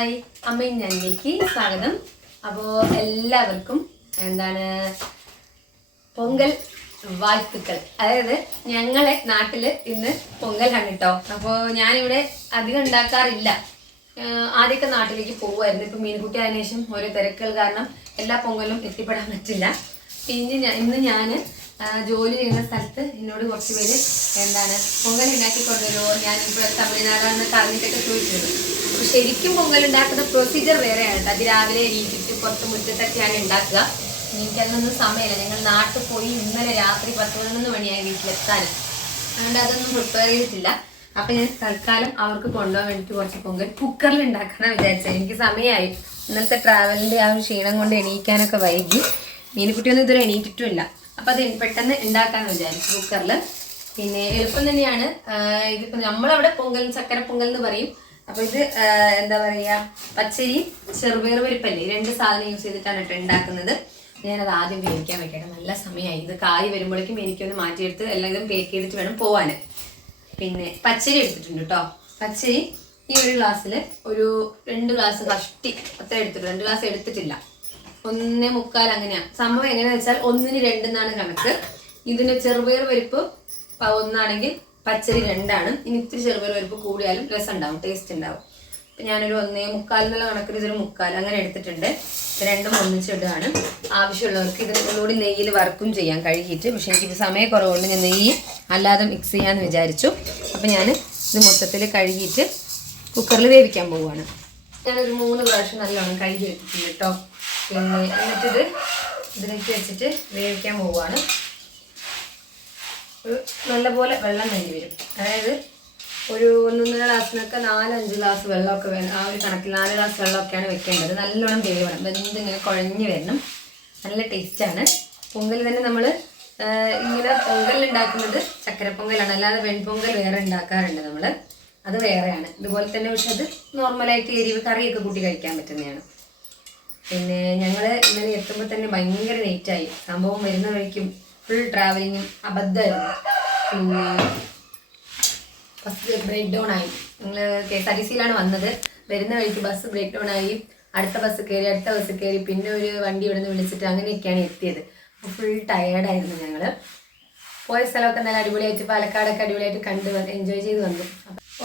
Hi. അമ്മയും ഞാനിലേക്ക് സ്വാഗതം. അപ്പോൾ എല്ലാവർക്കും എന്താണ് പൊങ്കൽ വാഴ്ത്തുക്കൾ. അതായത് ഞങ്ങളെ നാട്ടിൽ ഇന്ന് പൊങ്കൽ കണ്ടിട്ടോ അപ്പോൾ ഞാനിവിടെ അധികം ഉണ്ടാക്കാറില്ല. ആദ്യമൊക്കെ നാട്ടിലേക്ക് പോകുമായിരുന്നു ഇപ്പം മീൻകുട്ടി ആയതിനു ശേഷം ഓരോ തിരക്കുകൾ കാരണം എല്ലാ പൊങ്കലും എത്തിപ്പെടാൻ പറ്റില്ല. പിന്നെ ഇന്ന് ഞാൻ ജോലി ചെയ്യുന്ന സ്ഥലത്ത് എന്നോട് കുറച്ച് പേര് എന്താണ് പൊങ്കൽ ഉണ്ടാക്കി കൊണ്ടുവരുമോ ഞാൻ ഇപ്പോൾ തമിഴ്നാടാണെന്ന് പറഞ്ഞിട്ടൊക്കെ ചോദിച്ചിരുന്നു. അപ്പോൾ ശരിക്കും പൊങ്കൽ ഉണ്ടാക്കുന്ന പ്രൊസീജിയർ വേറെയാണ് കേട്ടോ. അത് രാവിലെ എണീറ്റിട്ട് പുറത്ത് മുറ്റത്തൊക്കെയാണ് ഉണ്ടാക്കുക. എനിക്കതിനൊന്നും സമയമില്ല. ഞങ്ങൾ നാട്ടിൽ പോയി ഇന്നലെ രാത്രി പത്ത് പതിനൊന്ന് മണിയായി വീട്ടിലെത്താൻ. അതുകൊണ്ട് അതൊന്നും പ്രിപ്പയർ ചെയ്തിട്ടില്ല. അപ്പൊ ഞാൻ തൽക്കാലം അവർക്ക് കൊണ്ടുപോകാൻ വേണ്ടിയിട്ട് കുറച്ച് പൊങ്കൽ കുക്കറിൽ ഉണ്ടാക്കാനാണ് വിചാരിച്ചത് എനിക്ക് സമയമായി. ഇന്നത്തെ ട്രാവലിന്റെ ആ ക്ഷീണം കൊണ്ട് എണീക്കാനൊക്കെ വൈകി. മീനുകുട്ടിയൊന്നും ഇതുവരെ എണീറ്റിട്ടുമില്ല. അപ്പൊ അത് പെട്ടെന്ന് ഉണ്ടാക്കാന്ന് വിചാരിച്ചു കുക്കറിൽ പിന്നെ എളുപ്പം തന്നെയാണ്. ആഹ് ഇതിപ്പോ നമ്മളവിടെ പൊങ്കൽ ചക്കര പൊങ്കൽ എന്ന് പറയും. അപ്പൊ ഇത് എന്താ പറയാ പച്ചരി ചെറുപയർ പരിപ്പല്ലേ? രണ്ട് സാധനം യൂസ് ചെയ്തിട്ടാണ് കേട്ടോ ഉണ്ടാക്കുന്നത്. ഞാനത് ആദ്യം വേവിക്കാൻ വെക്കട്ടെ. നല്ല സമയമായി ഇത് കായ് വരുമ്പോഴേക്കും എനിക്കൊന്ന് മാറ്റിയെടുത്ത് എല്ലാം ഇതും പേക്ക് ചെയ്തിട്ട് വേണം പോവാൻ പിന്നെ പച്ചരി എടുത്തിട്ടുണ്ട് കേട്ടോ. പച്ചരി ഈ ഒരു ഗ്ലാസ്സിൽ ഒരു രണ്ട് ഗ്ലാസ് കഷ്ടി അത്ര എടുത്തിട്ടുണ്ട് രണ്ട് ഗ്ലാസ് എടുത്തിട്ടില്ല. ഒന്നേ മുക്കാൽ അങ്ങനെയാ. സംഭവം എങ്ങനെയാ വെച്ചാൽ ഒന്നിന് രണ്ടെന്നാണ് കണക്ക്. ഇതിന് ചെറുപയർ പരിപ്പ് ഒന്നാണെങ്കിൽ പച്ചരി രണ്ടാണ്. ഇനി ഇത്തിരി ചെറുപയർ പരിപ്പ് കൂടിയാലും രസം ഉണ്ടാവും ടേസ്റ്റ് ഉണ്ടാവും. അപ്പൊ ഞാനൊരു ഒന്നേ മുക്കാൽ എന്നുള്ള കണക്കിന് ഇതൊരു മുക്കാൽ അങ്ങനെ എടുത്തിട്ടുണ്ട്. രണ്ടും ഒന്നിച്ചിടുകയാണ് ആവശ്യമുള്ളവർക്ക് ഇത് ഒന്നുകൂടി നെയ്യിൽ വർക്കും ചെയ്യാൻ കഴുകിയിട്ട്. പക്ഷെ എനിക്ക് സമയക്കുറവുകൊണ്ട് ഞാൻ നെയ്യ് അല്ലാതെ മിക്സ് ചെയ്യാമെന്ന് വിചാരിച്ചു. അപ്പം ഞാൻ ഇത് മൊത്തത്തിൽ കഴുകിയിട്ട് കുക്കറിൽ വേവിക്കാൻ പോവുകയാണ്. ഞാനൊരു മൂന്ന് പ്രാവശ്യം നല്ലോണം കഴുകി വെച്ചിട്ടുണ്ട് കേട്ടോ പിന്നെ എന്നിട്ടിത് ഇതിലേക്ക് വെച്ചിട്ട് വേവിക്കാൻ പോവുകയാണ്. നല്ലപോലെ വെള്ളം വേണ്ടി വരും. അതായത് ഒരു ഒന്നൊന്നര ഗ്ലാസ്സിനൊക്കെ നാലഞ്ച് ഗ്ലാസ് വെള്ളമൊക്കെ വേണം ആ ഒരു കണക്കിൽ നാല് ഗ്ലാസ് വെള്ളമൊക്കെയാണ് വെക്കേണ്ടത്. നല്ലോണം വേവണം. വെന്തിങ്ങനെ കുഴഞ്ഞ് വരണം. നല്ല ടേസ്റ്റാണ് പൊങ്കൽ തന്നെ നമ്മൾ ഇങ്ങനെ പൊങ്കൽ ഉണ്ടാക്കുന്നത് ചക്കര അല്ലാതെ വെൺപൊങ്കൽ വേറെ ഉണ്ടാക്കാറുണ്ട് നമ്മൾ അത് വേറെയാണ്. ഇതുപോലെ തന്നെ പക്ഷെ അത് നോർമലായിട്ട് എരിവ് കറിയൊക്കെ കൂട്ടി കഴിക്കാൻ പറ്റുന്നതാണ്. പിന്നെ ഞങ്ങൾ ഇന്നലെ എത്തുമ്പോൾ തന്നെ ഭയങ്കര ലേറ്റായി സംഭവം വരുന്ന വഴിക്കും ഫുൾ ട്രാവലിങ്ങും അബദ്ധമായിരുന്നു. പിന്നെ ബസ് ബ്രേക്ക് ഡൗൺ ആയി. ഞങ്ങൾ കെ എസ് ആർ ടി സിയിലാണ് വന്നത്. വരുന്ന വഴിക്ക് ബസ് ബ്രേക്ക് ഡൗൺ ആയി. അടുത്ത ബസ് കയറി അടുത്ത ബസ് കയറി പിന്നെ ഒരു വണ്ടി ഇവിടെ നിന്ന് വിളിച്ചിട്ട് അങ്ങനെയൊക്കെയാണ് എത്തിയത്. അപ്പോൾ ഫുൾ ടയേർഡായിരുന്നു ഞങ്ങൾ പോയ സ്ഥലമൊക്കെ നല്ല അടിപൊളിയായിട്ട് പാലക്കാടൊക്കെ അടിപൊളിയായിട്ട് കണ്ട് എൻജോയ് ചെയ്ത് വന്നു.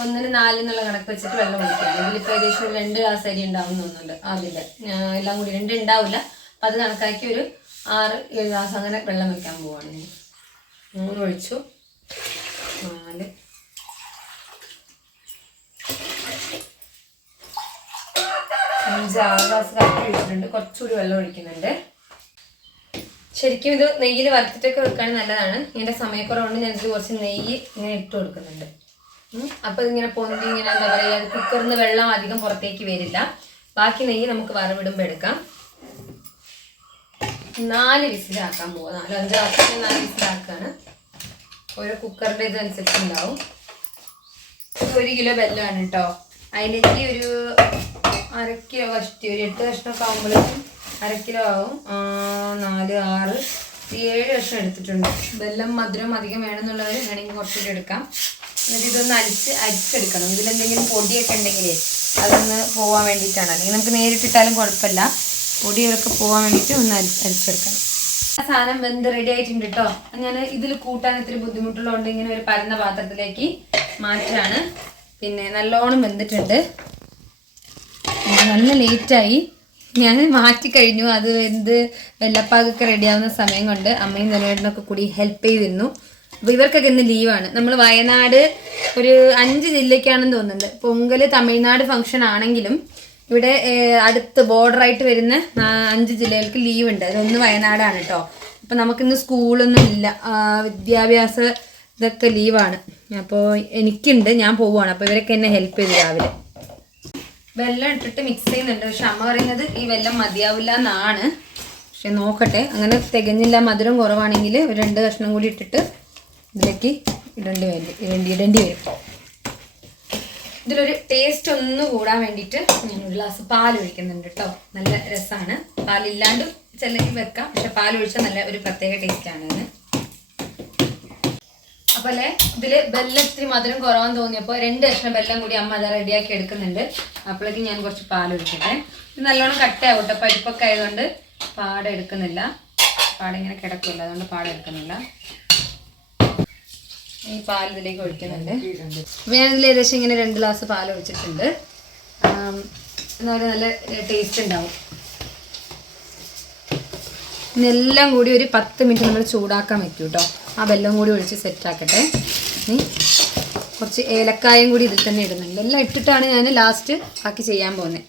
ഒന്നിന് നാലിന്നുള്ള കണക്ക് വെച്ചിട്ട് വെള്ളം ഒഴിക്കുകയാണ് ഇതിലിപ്പോൾ ഏകദേശം രണ്ട് ഗ്ലാസ് അരി ഉണ്ടാവും തോന്നുന്നുണ്ട് ആവില്ല എല്ലാം കൂടി രണ്ട് ഉണ്ടാവില്ല. അപ്പം അത് കണക്കാക്കി ഒരു ആറ് ഏഴ് ഗ്ലാസ് അങ്ങനെ വെള്ളം വെക്കാൻ പോവാണ് ഞാൻ മൂന്ന് ഒഴിച്ചു. നാല്. അഞ്ച് ആറ് ഗ്ലാസ് കറക്റ്റ് ഒഴിച്ചിട്ടുണ്ട്. കുറച്ചുകൂടി വെള്ളം ഒഴിക്കുന്നുണ്ട്. ശരിക്കും ഇത് നെയ്യിൽ വറുത്തിട്ടൊക്കെ വെക്കാൻ നല്ലതാണ്. ഇതിന്റെ സമയക്കുറവുണ്ട്. ഞാൻ കുറച്ച് നെയ്യ് ഇങ്ങനെ ഇട്ട് കൊടുക്കുന്നുണ്ട്. അപ്പൊ ഇങ്ങനെ പൊന്തി ഇങ്ങനെ എന്താ പറയാ കുക്കറിൽ വെള്ളം അധികം പുറത്തേക്ക് വരില്ല. ബാക്കി നെയ്യ് നമുക്ക് വറവിടുമ്പോൾ എടുക്കാം. നാല് വിസിലാക്കാൻ പോവാ. നാലോ അഞ്ചോ വർഷം നാല് വിസിലാക്കാണ്. ഓരോ കുക്കറിന്റെ ഇതനുസരിച്ച് ഉണ്ടാവും. ഒരു കിലോ ബെല്ലാണ് കേട്ടോ അതിലേക്ക് ഒരു അര കിലോ കഷ്ടി ഒരു എട്ട് കഷ്ണമൊക്കെ ആകുമ്പോഴേക്കും അര കിലോ ആവും. നാല് ആറ് ഏഴ് കഷ്ണം എടുത്തിട്ടുണ്ട്. വെല്ലം മധുരം അധികം വേണമെന്നുള്ളവർ വേണമെങ്കിൽ കുറച്ചുകൂടി എടുക്കാം. എന്നിട്ട് ഇതൊന്ന് അരിച്ച് അരിച്ചെടുക്കണം ഇതിലെന്തെങ്കിലും പൊടിയൊക്കെ ഉണ്ടെങ്കിൽ അതൊന്ന് പോകാൻ വേണ്ടിയിട്ടാണ്. അല്ലെങ്കിൽ നമുക്ക് നേരിട്ടിട്ടാലും കുഴപ്പമില്ല. പൊടികളൊക്കെ പോകാൻ വേണ്ടിയിട്ട് ഒന്ന് അരി അരിച്ചെടുക്കണം ആ സാധനം വെന്ത് റെഡി ആയിട്ടുണ്ട് കേട്ടോ ഞാൻ ഇതിൽ കൂട്ടാൻ ഇത്തിരി ബുദ്ധിമുട്ടുള്ളതുകൊണ്ട് ഇങ്ങനെ ഒരു പരന്ന പാത്രത്തിലേക്ക് മാറ്റാണ്. പിന്നെ നല്ലോണം വെന്തിട്ടുണ്ട്. നല്ല ലേറ്റായി ഞാൻ മാറ്റി കഴിഞ്ഞു. അത് എന്ത് വെള്ളപ്പാകൊക്കെ റെഡിയാവുന്ന സമയം കൊണ്ട് അമ്മയും നിലവേടനൊക്കെ കൂടി ഹെൽപ്പ് ചെയ്തിരുന്നു. അപ്പോൾ ഇവർക്കൊക്കെ ഇന്ന് ലീവാണ്. നമ്മൾ വയനാട് ഒരു അഞ്ച് ജില്ലയ്ക്കാണെന്ന് തോന്നുന്നുണ്ട്. പൊങ്കൽ തമിഴ്നാട് ഫംഗ്ഷൻ ആണെങ്കിലും ഇവിടെ അടുത്ത് ബോർഡറായിട്ട് വരുന്ന അഞ്ച് ജില്ലകൾക്ക് ലീവ് ഉണ്ട് അതൊന്ന് വയനാടാണ് കേട്ടോ അപ്പം നമുക്കിന്ന് സ്കൂളൊന്നും ഇല്ല. വിദ്യാഭ്യാസ ഇതൊക്കെ ലീവാണ്. അപ്പോൾ എനിക്കുണ്ട്. ഞാൻ പോവുകയാണ് അപ്പോൾ ഇവരൊക്കെ എന്നെ ഹെൽപ്പ് ചെയ്തു രാവിലെ. വെള്ളം ഇട്ടിട്ട് മിക്സ് ചെയ്യുന്നുണ്ട്. പക്ഷെ അമ്മ പറയുന്നത് ഈ വെള്ളം മതിയാവില്ല എന്നാണ്. പക്ഷെ നോക്കട്ടെ. അങ്ങനെ തികഞ്ഞില്ല. മധുരം കുറവാണെങ്കിൽ ഒരു രണ്ട് കഷ്ണം കൂടി ഇട്ടിട്ട് ഇതിലേക്ക് ഇടേണ്ടി വേണ്ടി ഇടേണ്ടി ഇടേണ്ടി വരും. ഇതിലൊരു ടേസ്റ്റ് ഒന്ന് കൂടാൻ വേണ്ടിയിട്ട് ഞാൻ ഒരു ഗ്ലാസ് പാൽ ഒഴിക്കുന്നുണ്ട് കേട്ടോ നല്ല രസമാണ് പാലില്ലാണ്ടും ചിലക്ക് വെക്കാം. പക്ഷെ പാൽ ഒഴിച്ചാൽ നല്ല ഒരു പ്രത്യേക ടേസ്റ്റാണ് ഇതിന് അതുപോലെ ഇതിൽ ബെല്ലം ഇത്തിരി മധുരം കുറവാന്ന് തോന്നിയപ്പോൾ രണ്ട് കഷ്ണം ബെല്ലം കൂടി അമ്മ അത് റെഡിയാക്കി എടുക്കുന്നുണ്ട്. അപ്പോഴേക്ക് ഞാൻ കുറച്ച് പാൽ ഒഴിക്കട്ടെ. ഇത് നല്ലോണം കട്ടയാവും കേട്ടോ പരിപ്പൊക്കെ ആയതുകൊണ്ട് പാട എടുക്കുന്നില്ല പാട ഇങ്ങനെ കിടക്കില്ല അതുകൊണ്ട് പാട എടുക്കുന്നില്ല ഈ പാൽ ഇതിലേക്ക് ഒഴിക്കുന്നുണ്ട് ഞാനിതിൽ ഏകദേശം ഇങ്ങനെ രണ്ട് ഗ്ലാസ് പാൽ ഒഴിച്ചിട്ടുണ്ട്. ആം, നല്ല ടേസ്റ്റ് ഉണ്ടാവും. ഇതെല്ലാം കൂടി ഒരു പത്ത് മിനിറ്റ് നമ്മൾ ചൂടാക്കാൻ വെക്കും കേട്ടോ ആ വെല്ലം കൂടി ഒഴിച്ച് സെറ്റ് ആക്കട്ടെ. ഇനി കുറച്ച് ഏലക്കായും കൂടി ഇതിൽ തന്നെ ഇടുന്നുണ്ട്. എല്ലാം ഇട്ടിട്ടാണ് ഞാൻ ലാസ്റ്റ് ബാക്കി ചെയ്യാൻ പോകുന്നത്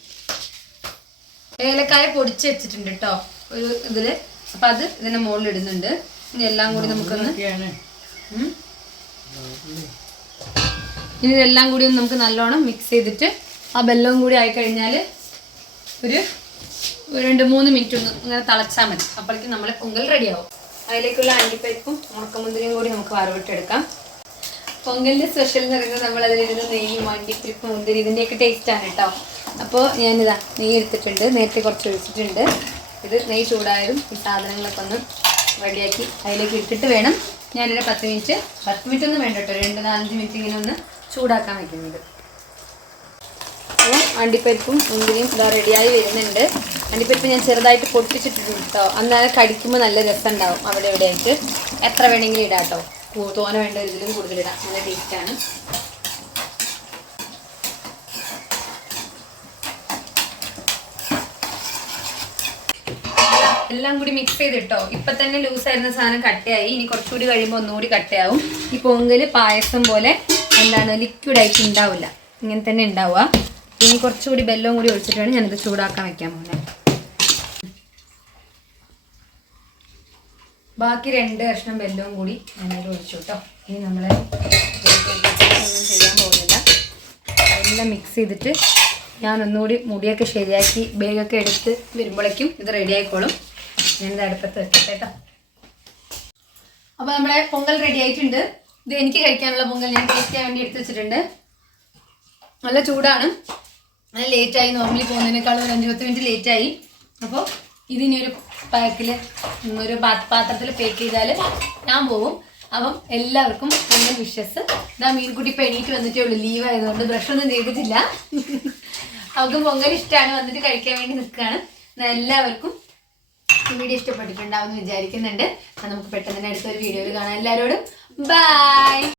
ഏലക്കായ പൊടിച്ച് വെച്ചിട്ടുണ്ട് കേട്ടോ ഒരു ഇതിൽ അപ്പം അത് ഇതിന്റെ മുകളിൽ ഇടുന്നുണ്ട്. ഇനി എല്ലാം കൂടി നമുക്കൊന്ന്. ഇനി ഇതെല്ലാം കൂടി ഒന്ന് നമുക്ക് നല്ലോണം മിക്സ് ചെയ്തിട്ട് ആ ബെല്ലവും കൂടി ആയി കഴിഞ്ഞാൽ ഒരു ഒരു രണ്ട് മൂന്ന് മിനിറ്റ് ഒന്ന് ഇങ്ങനെ തിളച്ചാൽ മതി. അപ്പോഴേക്കും നമ്മളെ പൊങ്കൽ റെഡിയാവും അതിലേക്കുള്ള അണ്ടിപ്പരിപ്പും ഉണക്കമുന്തിരിയും കൂടി നമുക്ക് വറവിട്ടെടുക്കാം. പൊങ്കലിന്റെ സ്പെഷ്യൽ എന്ന് പറയുന്നത് നമ്മൾ അതിലിരുന്ന് നെയ്യും അണ്ടിപ്പരിപ്പും മുന്തിരി ഇതിന്റെയൊക്കെ ടേസ്റ്റാണ് കേട്ടോ അപ്പോൾ ഞാനിതാ നെയ്യ് എടുത്തിട്ടുണ്ട്. നേരത്തെ കുറച്ച് ഒഴിച്ചിട്ടുണ്ട്. ഇത് നെയ്യ് ചൂടായാലും ഈ സാധനങ്ങളൊക്കെ ഒന്ന് റെഡിയാക്കി അതിലേക്ക് ഇട്ടിട്ട് വേണം ഞാനൊരു പത്ത് മിനിറ്റ് പത്ത് മിനിറ്റ് ഒന്നും വേണ്ട കേട്ടോ. രണ്ട് നാലഞ്ച് മിനിറ്റ് ഇങ്ങനെ ഒന്ന് ചൂടാക്കാൻ വയ്ക്കുന്നത് അപ്പോൾ അണ്ടിപ്പരിപ്പും മുന്തിരിയും ഇതാ റെഡിയായി വരുന്നുണ്ട്. അണ്ടിപ്പരിപ്പ് ഞാൻ ചെറുതായിട്ട് പൊട്ടിച്ചിട്ടിട്ട് കേട്ടോ. അന്നേരം കടിക്കുമ്പോൾ നല്ല രസം ഉണ്ടാവും അവിടെ ഇവിടെയായിട്ട്. എത്ര വേണമെങ്കിലും ഇടാം കേട്ടോ. തോന വേണ്ട ഇതിലും കൂടുതൽ ഇടാം നല്ല ടേസ്റ്റാണ് എല്ലാം കൂടി മിക്സ് ചെയ്തിട്ടോ. ഇപ്പൊ തന്നെ ലൂസ് ആയിരുന്ന സാധനം കട്ടയായി. ഇനി കുറച്ചുകൂടി കഴിയുമ്പോൾ ഒന്നുകൂടി കട്ടയാവും. ഈ പൊങ്കൽ പായസം പോലെ എന്താണ് ലിക്വിഡ് ആയിട്ട് ഉണ്ടാവില്ല ഇങ്ങനെ തന്നെ ഉണ്ടാവുക ഇനി കുറച്ചുകൂടി ബെല്ലവും കൂടി ഒഴിച്ചിട്ടാണ് ഞാനിത് ചൂടാക്കാൻ വെക്കാൻ പോകുന്നത് ബാക്കി രണ്ട് കഷ്ണം ബെല്ലവും കൂടി ഞാനതിൽ ഒഴിച്ചു കേട്ടോ ഇനി നമ്മൾ ചെയ്യാൻ പോകുന്നില്ല. എല്ലാം മിക്സ് ചെയ്തിട്ട് ഞാൻ ഒന്നുകൂടി മുടിയൊക്കെ ശരിയാക്കി ബാഗൊക്കെ എടുത്ത് വരുമ്പോഴേക്കും ഇത് റെഡി ആയിക്കോളും. ഞാനിത് അടുപ്പത്ത് വെച്ചിട്ട് കേട്ടോ. അപ്പോൾ നമ്മുടെ പൊങ്കൽ റെഡി ആയിട്ടുണ്ട്. ഇത് എനിക്ക് കഴിക്കാനുള്ള പൊങ്കൽ ഞാൻ ടേസ്റ്റ് ചെയ്യാൻ വേണ്ടി എടുത്ത് വെച്ചിട്ടുണ്ട്. നല്ല ചൂടാണ്. നല്ല ലേറ്റായി നോർമലി പോകുന്നതിനേക്കാളും ഒരു അഞ്ച് പത്ത് മിനിറ്റ് ലേറ്റായി അപ്പോൾ ഇതിനി ഒരു പാക്കിൽ ഒരു പാത്രത്തിൽ പേക്ക് ചെയ്താൽ ഞാൻ പോകും അപ്പം എല്ലാവർക്കും പൊങ്കൽ വിഷസ് ഇതാ മീൻകുട്ടി ഇപ്പം എണീറ്റ് വന്നിട്ടേ ഉള്ളൂ. ലീവ് ആയതുകൊണ്ട് ബ്രഷ് ഒന്നും ചെയ്തിട്ടില്ല. അവർക്ക് പൊങ്കൽ ഇഷ്ടമാണ് വന്നിട്ട് കഴിക്കാൻ വേണ്ടി നിൽക്കുകയാണ്. എല്ലാവർക്കും വീഡിയോ ഇഷ്ടപ്പെട്ടിട്ടുണ്ടാവും എന്ന് വിചാരിക്കുന്നുണ്ട് നമുക്ക് പെട്ടെന്ന് തന്നെ അടുത്തൊരു വീഡിയോയിൽ കാണാം. എല്ലാവരോടും ബൈ